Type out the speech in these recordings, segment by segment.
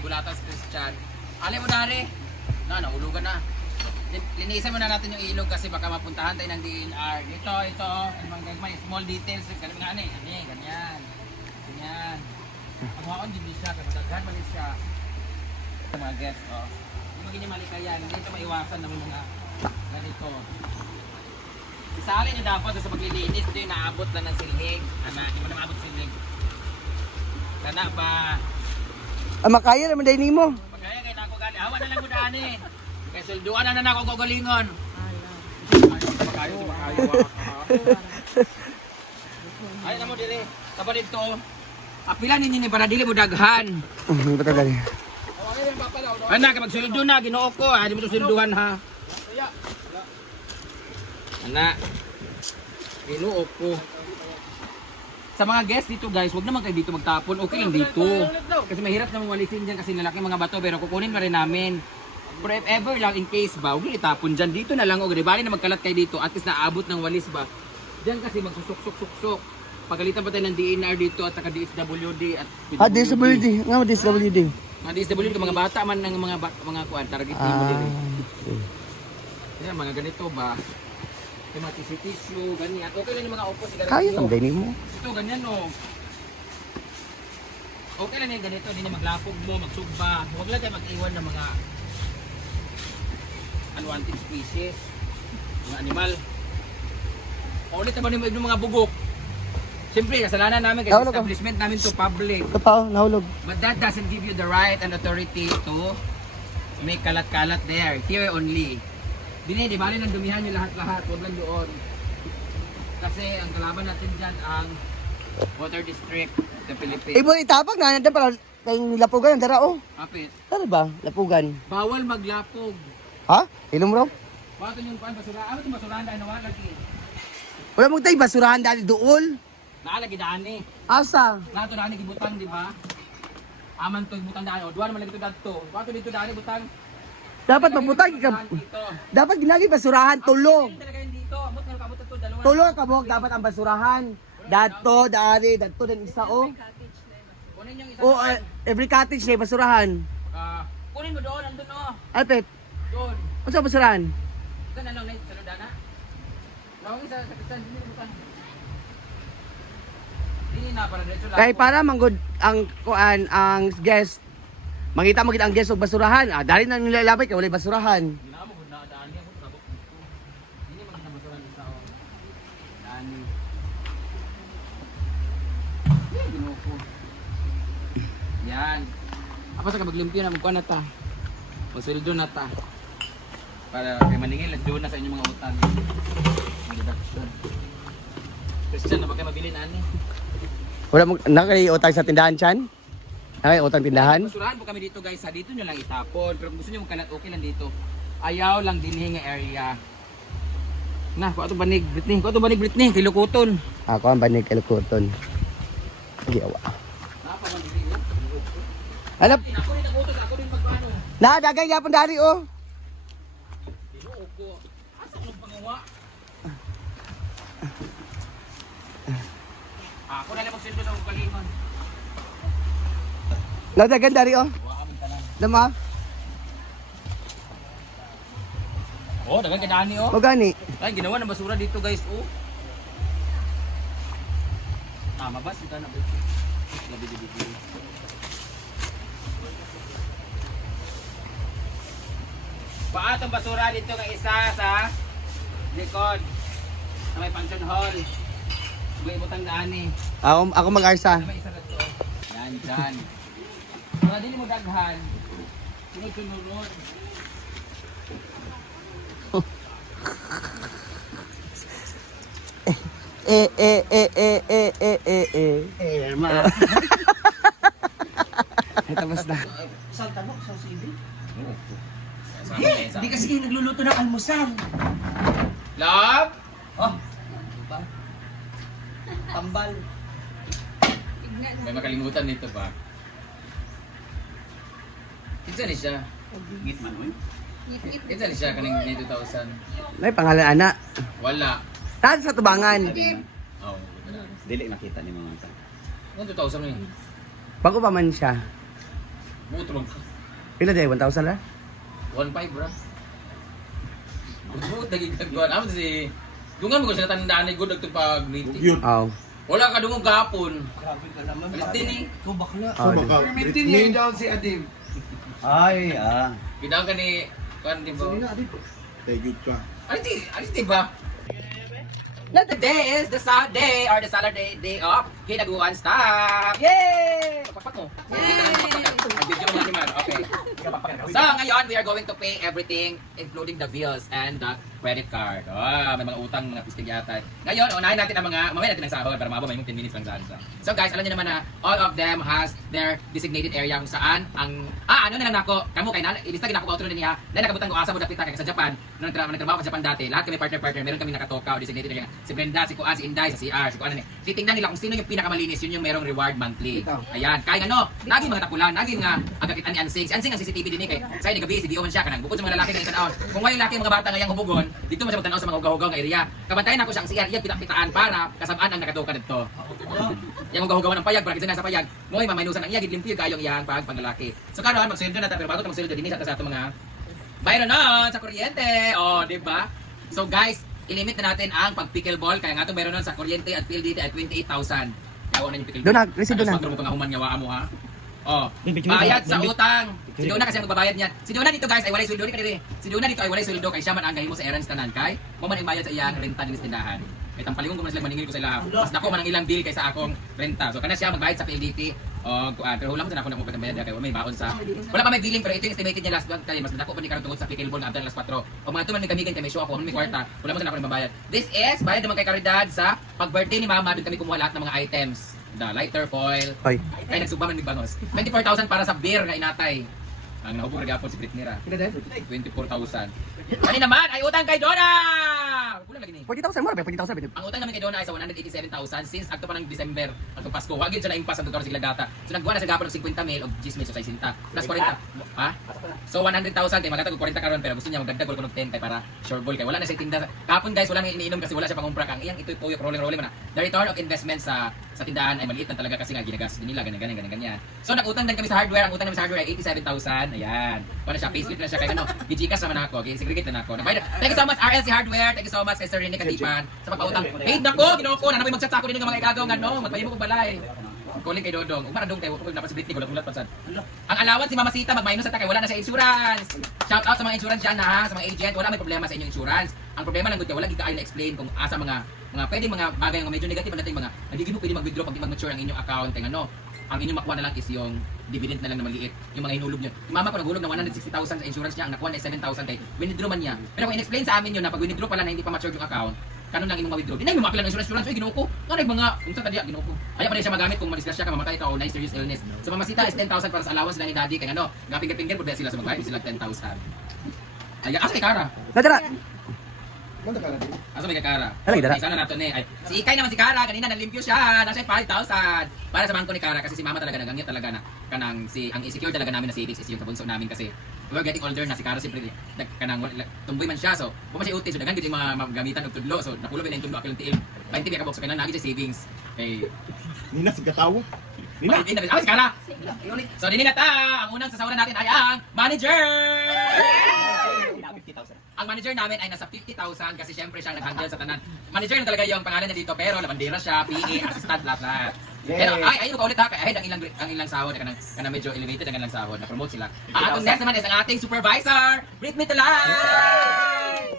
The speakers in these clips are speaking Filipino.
gulatan si Christian. Alay mo dari. Nahulugan na. Linisan muna natin yung ilog kasi baka mapuntahan tayo ng DNR. Ito, ano mga gagmay, small details. Ganyan nga ganyan. Ganyan. Ang haon, hindi siya, kasi magaghan mali siya. Ito mga guests, oh. Yung magiging malikayan, hindi ito maiwasan ng mga ganito. Isali nyo dapat sa paglilinis, ito yung naabot na ng silig. Hindi mo na maabot silig. Sana ba? Makaya naman dahil ni mo. Magkaya kayo na ako gali. Hawa na lang mo daanin. Kaya sulduan na ako gagalingon. Ay na mo dili. Tapos dito. Apila ninyo ni para dili mo daghan. Betul kali. Anak, magsuldo na, ginoo ko. Hindi mo ito sulduhan ha. Anak. Ginoo ko. Sa mga guests dito guys, huwag naman kayo dito magtapon. Okay lang dito. Kasi mahirap na mawalisin dyan kasi lalaki mga bato. Pero kukunin pa rin namin. Pero if ever lang in case ba, huwag yung itapon dyan. Dito na lang. O, bali na magkalat kayo dito. At least naabot ng walis ba. Dyan kasi magsusuk-suk-suk-suk. Pagalitan pa tayo ng DNR dito at saka DSWD at PWD. DSWD. Nga mo DSWD. Mga DSWD, mga bata man ng mga kuan, target mo din. Yan, mga ganito ba? Yung mga tissue, ganyan. Okay lang yung mga upo. Kaya ang dahil mo. Ito, ganyan o. Okay lang yung ganito, hindi na maglapog mo, magsugba. Huwag lang tayo mag-iwan ng mga unwanted species, mga animal. Ulit naman yung mga bugok. Siyempre, kasalanan namin kasi establishment namin to public. Totoo, nahulog. But that doesn't give you the right and authority to make kalat-kalat there. Here only. Di bali nang dumihan nyo lahat-lahat. Huwag lang doon. Kasi ang kalaban natin dyan ang Water District of the Philippines. Ibo itapag na nandiyan para kayong lapugan ang dara oh. Kapit. Ano ba? Lapugan. Bawal maglapog. Ha? Ilom raw? Bakit yung basura? Ano itong basurahan dahil nawala lagi? Wala mo tayo basurahan dali dool. Naalagi daan eh. Asa? Nato daan gibutang, di ba? Aman to ibutang daan. O, duwan naman lagi ito dato. Bakit dito daan butang? Dapat mabutang ka. Dapat ginagi basurahan tulong. Tulong ka buhok dapat ang basurahan. Dato, dari, dato din isa oh. Oh, every cottage na basurahan. Kunin mo doon, andun oh. Alpet. Doon. Ano sa basurahan? Doon na lang na sa Lodana. Lawang sa kapitan, hindi mo butang. Hindi na, para diretso lang. Kaya para manggod ang kuan ang guest. Mangita mo gid ang guest og basurahan. Dali na nilalabay kay walay basurahan. Hindi na mo na daan niya ko trabok dito. Hindi man na basurahan sa tao. Dani. Ginoko. Yan. Apa sa kabaglimpyo na magkuan na ta. Magsuldo na ta. Para kay maningil doon na sa inyong mga utang. Deduction. Christian, na ba kayo mabili na ani? Wala mo nakay-utang sa tindahan chan? Nakay-utang tindahan? Basurahan po kami dito guys, ha? Dito nyo lang itapon. Pero kung gusto nyo magkalat, okay lang dito. Ayaw lang dinhi nga area. Na, kuha ito banig Britney. Kuha ito banig Britney, kilukuton. Ako ang banig kalukuton. Giyawa. Napamang dili yun. Alap, Ako rin nakutot, ako rin magkano. na dagay yapon dari oh. Dinuog ko. Asa ko pangawa? Ako na lang magsildo sa kalingon. Nadagan dari oh. Huwag kami tanan. Lama, Oh, dagan kadani oh. magani. Ay, ginawa ng basura dito guys, oh. Tama ba? Sika na ba? Labi-labi. Paatong basura dito ng isa sa likod. Sa may function hall. May ibutang daan eh. Ako mag-arsa. May isa na to. Yan, dyan. Mga dili mo daghan. Sunod-sunod. Ma. Tapos na. Saan tanong? Sa CV? Hindi, Hindi kasi kayo nagluluto ng almusal. Love? Oh, ba? Tambal. May makalimutan nito ba? Kinsa ni siya? Gitman mo Kinsa ni siya kaning 2,000? May pangalan ana. Wala. Tahan sa tubangan. Oh. Dili makita ni mga ta. Ano 2,000 mo yun? Bago pa man siya. Butog. Pila day 1,000 la? 1.5 bro. Buot lagi kagwan. Amo si dungan mo ko sila tandaan ni good agto pag meeting. Aw. Wala ka dungog gapon. Grabe ka naman. Alis din eh. Ikaw bakla. Permitin niya daw si Adim. Ay, Bidang ka ni kan di ba? Tayog ka. Alis di ba? Now today is the Saturday or the Saturday day off. Kinaguan stop. Yay! Papak mo. Video mo natin man. Okay. So ngayon we are going to pay everything including the bills and the credit card. May mga utang, mga pistig yata. Ngayon, unahin natin ang mga, mamaya natin ang sahod para maabot may 10 minutes lang saan. So guys, alam niyo naman na all of them has their designated area kung saan ang, ano na lang ako, kamo kay ilista ginako ko outro na niya, dahil nakabutan ko asa mo dapita kay sa Japan, nung nagtrabaho ko sa Japan dati, lahat kami partner, meron kami nakatoka o designated area. Si Brenda, si Kuan, si Inday, sa CR, si Kuan, titingnan nila kung sino yung pinakamalinis, yun yung merong reward monthly. Ayan, kaya naging mga tapulan, naging mga agakitan ni Ansing. Si Ansing ang CCTV din kay. Sa ni gabi si Dio man siya kanang bukod sa mga lalaki nga itan-aon. Kung may lalaki mga bata ngayang hubugon, dito man siya magtan-aw sa mga hugaw-hugaw nga area. Kabantayan ako siya ang CR iya pitak-pitaan para kasabaan ang nakatuka dito. Yang hugaw-hugawan ng payag para kasi nasa payag, moy mamaynusan ang iya gid limpyo kayo ang iyang panglalaki. So karon magsuyod na ta pero bago ta magsuyod dinhi sa ato mga bayro na sa kuryente. Oh, di ba? So guys, ilimit na natin ang pag-pickleball kaya nga ito meron nun sa kuryente at PLDT at 28,000. Kaya una yung pickleball. Doon na, receive doon na. Ano pang ahuman nga waa mo ha? Oh, bayad sa utang. Si Dona kasi ang magbabayad niyan. Si Dona dito guys ay walay sweldo ni kaniri. Si Dona dito ay walay sweldo kay siya man ang gahimo sa errands tanan kay mo man ang bayad sa iyang renta din sa tindahan. Kay tampalingon ko man sila maningil ko sa ila. Mas dako man ang ilang bill kaysa akong renta. So kana siya magbayad sa PLDT. Oh, pero wala mo na ako nang magbayad kay may baon sa. Wala pa may billing pero ito yung estimated niya last month kay mas dako pa ni karon tungod sa pickleball nga after last 4. O mga tuman nagamigan kay may show ako may kwarta. Wala mo na ako nang mabayad. This is bayad naman kay Caridad sa pag-birthday ni Mama doon kami kumuha lahat ng mga items. The lighter foil. Oy. Kaya nagsugba man ni Bangos. 24,000 para sa beer nga inatay. Ang nahubog na gapon si Britney ra. 24,000. Kani naman ay utang kay Donna. Kulang lagi ni. 40,000 mo, 40,000. Ang utang namin kay Donna ay sa 187,000 since agto pa ng December ang Pasko. Wa gyud siya na impas ang karon sa data. So nagbuha na sa gapon ng 50 mil og 10 mil so 60. Plus 40. Ha? So 100,000 kay magatag og 40 karon pero gusto niya magdagdag og 10 kay para sure ball kay wala na siya tinda. Kapon guys wala nang iniinom kasi wala siya pangumpra kang iyang ito po rolling man na. The return of investment sa tindahan ay maliit na talaga kasi nga ginagastos din nila ganyan. So nag-utang din kami sa hardware. Ang utang namin sa hardware ay 87,000. Ayan. Wala siya payslip na siya kay ano. Gigikas naman ako. Okay, segregate na ako. Thank you so much RLC Hardware. Thank you so much kay Sir Rene Katipan sa pagpautang. Paid na ko, ginoo ko na naman mag-chat sa ako din ng mga igagaw ngano. Magpahimo ko balay. Calling kay Dodong. Umara dong kay dapat si Britney gulat pa sad. Ang allowance si Mama Sita mag-minus sa kay wala na siya insurance. Shout out sa mga insurance diyan ha, sa mga agent. Wala may problema sa inyong insurance. Ang problema lang gud wala gid kaayo na explain kung asa mga pwedeng mga bagay nga medyo negative na natin mga hindi mo pwede mag-withdraw pag mag-mature ang inyong account kay ano. Ang inyong makuha na lang is yung dividend na lang na maliit, yung mga hinulog niyo. Yung mama ko naghulog ng 160,000 sa insurance niya, ang nakuha na is 7,000 kay withdraw man niya. Pero kung in-explain sa amin yun na pag withdraw pala na hindi pa mature yung account, kanon lang imong ma-withdraw. Dinay mo mapilan ng insurance, ay ginoo ko. Kanay mga unsa tadiya ginoo ko. Aya pa rin siya magamit kung madisgrasya ka mamatay ka o 9 serious illness. So mamasita is 10,000 para sa allowance nila ni daddy kay ano, gaping-gaping pud sila sa magbayad sila 10,000. Ay asa kay Kara? Nadara. Asa may kakara? Alay, dala. Isa na nato ni. Ay, si Ikay naman si Kara, kanina nalimpyo siya. Nasa 5,000. Para sa bangko ni Kara kasi si Mama talaga nagangyat talaga na kanang ang insecure talaga namin na savings is yung kabunso namin kasi we're getting older na si Kara siyempre kanang tumboy man siya so kung siya uti so dagan gid yung mga gamitan og tudlo so nakulo na yung tudlo akong tiil 20 biya ka box so kanang nagi siya savings kay Nina si katawo. Nina si Kara. So dinhi na ta ang unang sasawaran natin ay ang manager. Ang manager namin ay nasa 50,000 kasi syempre siya nag-handle sa tanan. Manager na talaga yung pangalan niya dito pero labandera siya, PA, assistant, lahat. Pero ayun ko ulit ha, kaya ang ilang sahod kanang medyo elevated ang ilang sahod, na-promote sila. Ang atong next naman is ang ating supervisor, Britney Talay!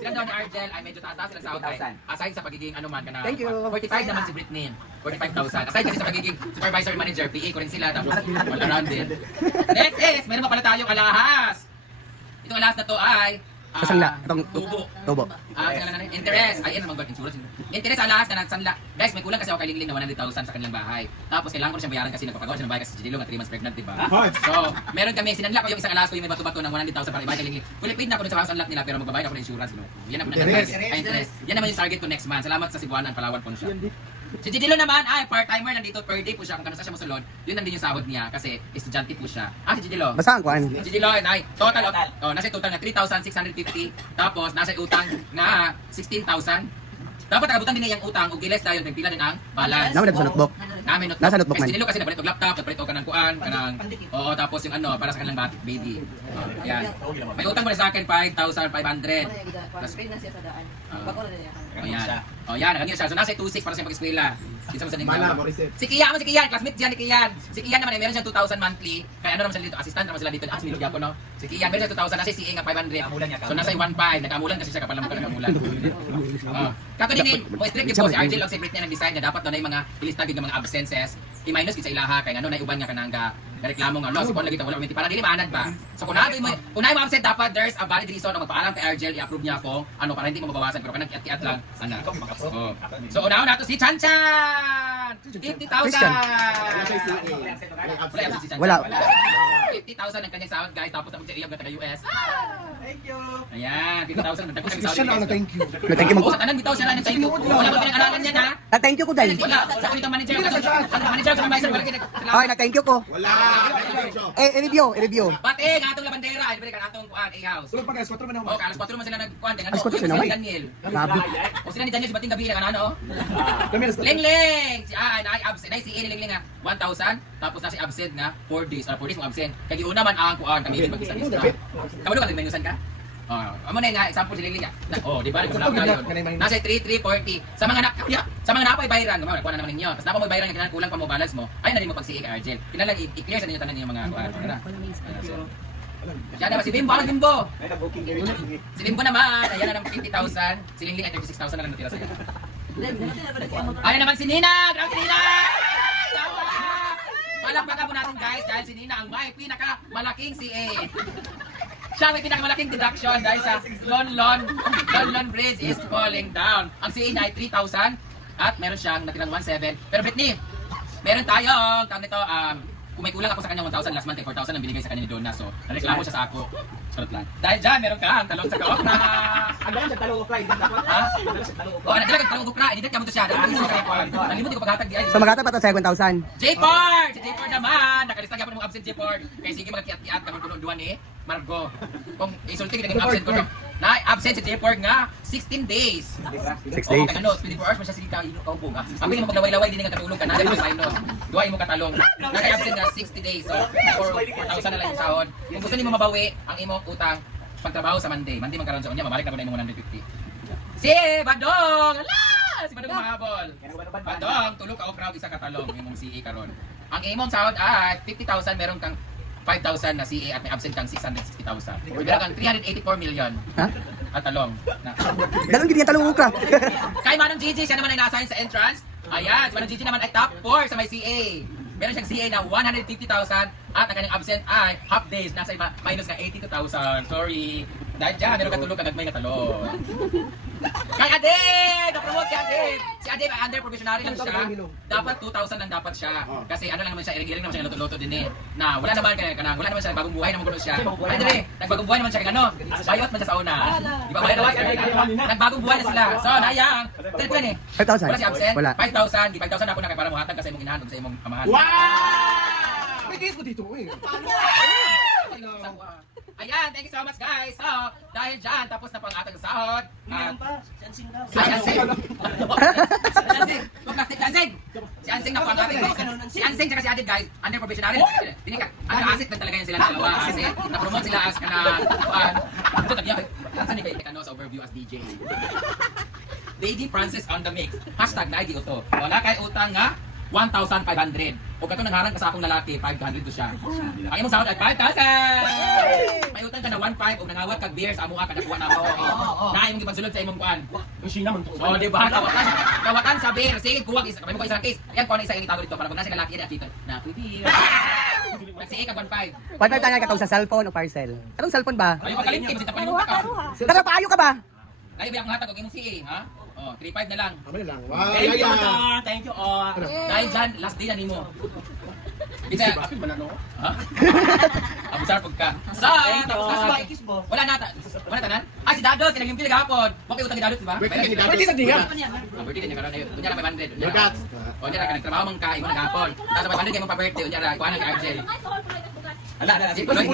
Sila daw ni Argel ay medyo taas silang sahod kay aside sa pagiging ano man kanang 45 naman si Britney. 45,000. Aside kasi sa pagiging supervisor manager, PA ko rin sila tapos all around din. Next is, meron pa pala tayong alahas. Itong alahas na to ay Kasangla, itong tubo. tubo. Interest. Ay, ano naman insurance. Interest alahas na sanla. Guys, may kulang kasi ako kay Lingling na 100,000 sa kanilang bahay. Tapos kailangan ko siyang bayaran kasi nagpapagawa siya ng bahay kasi si Jidilo nga 3 months pregnant, diba? So, meron kami sinanla ko yung isang alahas ko yung may bato-bato ng 100,000 para ibalik kay Lingling. Fully paid na ako dun sa house unlock nila pero magbabayad ako ng insurance. Yan naman ang interest. Yan naman yung target ko next month. Salamat sa Cebuana and Palawan po siya. Si Jidilo naman ay part-timer nandito per day po siya kung kano sa siya mosulod. Yun nandun yung sahod niya kasi estudyante po siya. Si Jidilo. Basta ang kuan. Si Jidilo ay total nasa total na 3,650 tapos nasa utang na 16,000. Dapat agabutan din niya yung utang ug giles dayon pila din ang balance. Naman sa notebook. Namin notebook. Nasa notebook man. Kasi nilo kasi napalit og laptop, napalit og kanang kuan, kanang oo, tapos yung ano, para sa kanilang baby. Yan. May utang mo na sa akin 5,500. Tapos Pay na siya sa daan. Ah. Bako na niya. oh yan. Oh yan, ganyan siya. So nasa 2,600 para sa pag-eskwela. Isa mo sa Mana, ninyo. Borisep. Si Kian, si Kian, classmate siya ni Kian. Si Kian naman ay meron siyang 2,000 monthly. Kaya ano naman sila dito, assistant naman sila dito. Ah, sinilog ako, no? Si Kian, meron siyang 2,000, nasa CA nga 500. So nasa 1,500, nag-amulan kasi siya, kapalam ka nag-amulan. Kato din mo strict po si RJ lang si Britney nag-decide na dapat na yung mga ilista gid ng mga absences. I-minus gid sa ilaha kay ano na uban nga kananga reklamo nga no, si kon lagi ta wala minti para dili maanad ba. So kung naay mo absent dapat there's a valid reason na magpaalam kay RJ i-approve niya ako ano para hindi mo mabawasan pero kanang kiat-kiat lang sana. Oh. So una na to si Chan Chan. 50,000. Wala kay CA. Wala si Chan Chan. Wala. 50,000 ang kanyang sahod guys tapos tapos siya taga US. Thank you. Ayan, 50,000 nagdagko sa Siya na sahod. ang thank you. Thank you mo. Oh, sa tanan bitaw siya na thank you. Wala mo pinag-aralan niya na. Thank you ko dahil. Wala, sa ulit ang manager. Ang manager sa manager wala kita. Ay, thank you ko. Wala. I-review. Pati nga atong labandera, ay balik atong kuan A-house. Tulog pa guys, 4 man Oh, alas 4 man sila nagkuan dengan Alas 4 sila, si oy. Daniel. Grabe. O sila ni Daniel sa bating gabi na ano? Kami na Ling Ling. Si ay absent, ay si Ling Ling nga 1,000 tapos na si absent nga 4 days, 4 days mo absent. Kay giuna man ang kuan kami mag-isa isa. Kamu ka nagmenusan ka? Oh, amo na nga example si Ling Ling. Oh, di ba nagsulap na yun. Nasa 3,340. Sa mga sa mga napay bayaran, gumawa kuha na naman ninyo. Tapos napay bayaran nga kulang pa mo balance mo. Ay na din mo pag si Argel. Kailangan i-clear sa ninyo tanan yung mga kuan. Yan naman si Bimbo, ano Bimbo? Si Bimbo naman, ayan na naman 50,000. Si Ling Ling ay 36,000 na lang natira sa'yo. Ayan naman si Nina! Grabe si Nina! Palakpakan po natin guys dahil si Nina ang may pinakamalaking CA. Siya ang may pinakamalaking deduction dahil sa Lon Bridge is falling down. Ang CA niya ay 3,000 at meron siyang natirang 1,700. Pero Britney, meron tayong tawag nito, kung may kulang ako sa kanya 1,000 last month ay 4,000 ang binigay sa kanya ni Donna. So, nareklamo siya sa ako. Charot lang. Dahil dyan, meron kang talong sa kaokra. Ang dami sa talong okra, hindi dapat. Ha? Ang dami sa talong okra. Oo, nagdalag ang talong ukra. Edit ka mo to siya. Nalimutin ko paghatag di ay. So magkata pa to 7,000. J-Port! Si J-Port naman! Nakalista ka pa ng mga absent J-Port. Kaya sige magkiat-kiat kami puno duwan eh. Margo. Kung isulti ka ng absent ko. Na absent si J-Port nga 16 days. 6 Oo, days. kaya ano, 24 hours mo siya sige ka kaubog. Ang pili mo paglaway-laway din nga katulog ka na. Dahil sa ino. Duwa mo katalong. Naka-absent nga 60 days. So, 4,000 na lang yung sahod. Kung gusto niyo mabawi ang imong utang pagtrabaho sa Monday magkaroon sa kanya, mabalik na ko na yung 150. Si Badong! Ala! Si Badong mahabol. Badong, tulog ka o crowd isa katalong imong CA karon. Ang imong sahod ay 50,000, meron kang 5,000 na CA at may absent kang 660,000. Meron kang 384 million Ha? at talong. Na. Dalawang ganyan talong ukra. Kay Manong Gigi, siya naman ay na-assign sa entrance. Ayan, si Manong Gigi naman ay top 4 sa may CA. Meron siyang CA na 150,000 at ang kanyang absent ay half days. Nasa iba, minus ka 82,000. Sorry. Dahil dyan, meron ka tulog ka nagmay na talong. Kay Adib! Na-promote si Adib! Si Adib ay under probationary lang siya. Dapat 2,000 lang dapat siya. Kasi ano lang naman siya, iring-iring naman siya luto-luto din eh. Na wala naman wala naman siya, bagong buhay naman gulo siya. Ano din eh, nagbagong buhay naman siya kay ano. Bayot man siya sa una. Di ba bayot naman siya? Nagbagong buhay na sila. So, nayang. Dahil po yan eh. 5,000. Wala si absent? Wala. 5,000. Di 5,000 na ako na kay para muhatag kasi imong inahan sa imong amahan. Wow! May case ko dito eh. Ayan, thank you so much guys. So, dahil dyan, tapos na po ang ating sahod. Si Ansing. Si Ansing na po ang ating. Si Ansing tsaka si Adib guys, under probationary. Dini ka, ano asset na talaga yan sila dalawa. Kasi na-promote sila as kanang, ito tabiya, saan ni kayo sa overview as DJ. Lady Francis on the mix. Hashtag na ID ito. Wala kay utang nga 1,500. O kato nangharang ka sa akong lalaki, 500 to siya. Ang imong sahod ay 5,000! May utang ka na 1,500 o nangawat kag beer sa amuha ka nakuha na ako. Na imong gipagsulod sa imong kuan. Machine naman to. So, di ba? Kawatan sa beer. Sige, kuwag isa. Kamay mo ko isang case. Ayan, kuha na isa yung itago dito. Para pag nasa lalaki, yan, dito. Na, beer. Nag-CA ka 1,500. 1,500 tayo katong sa cellphone o parcel. Anong cellphone ba? Ayaw pagkalimkim, sita pa rin ka. Nagapaayo ka ba? Ayaw ba yung hatag o imong CA, ha? Oh, 3,500 na lang. Kamay lang. Wow, Thank you, yaya. thank you. Dahil dyan, last day na nimo. Bisa, Bakit ba na no? ha? Abusar pag ka. So, tapos na sa akin. Wala na, wala tanan. Ay, si Dados, sinaging pili kahapon. Huwag kayo utang ni Dados, di ba? Birthday ni Dados. Birthday sa diha. Birthday din, karoon na yun. Kunya na 500. Congrats. O, niya na, nagtrabaho mong ka, imo na kahapon. Tapos 500 kayo mong pa-birthday, o niya na, kuha na kay Argel. Ala, ala. Si Puloy.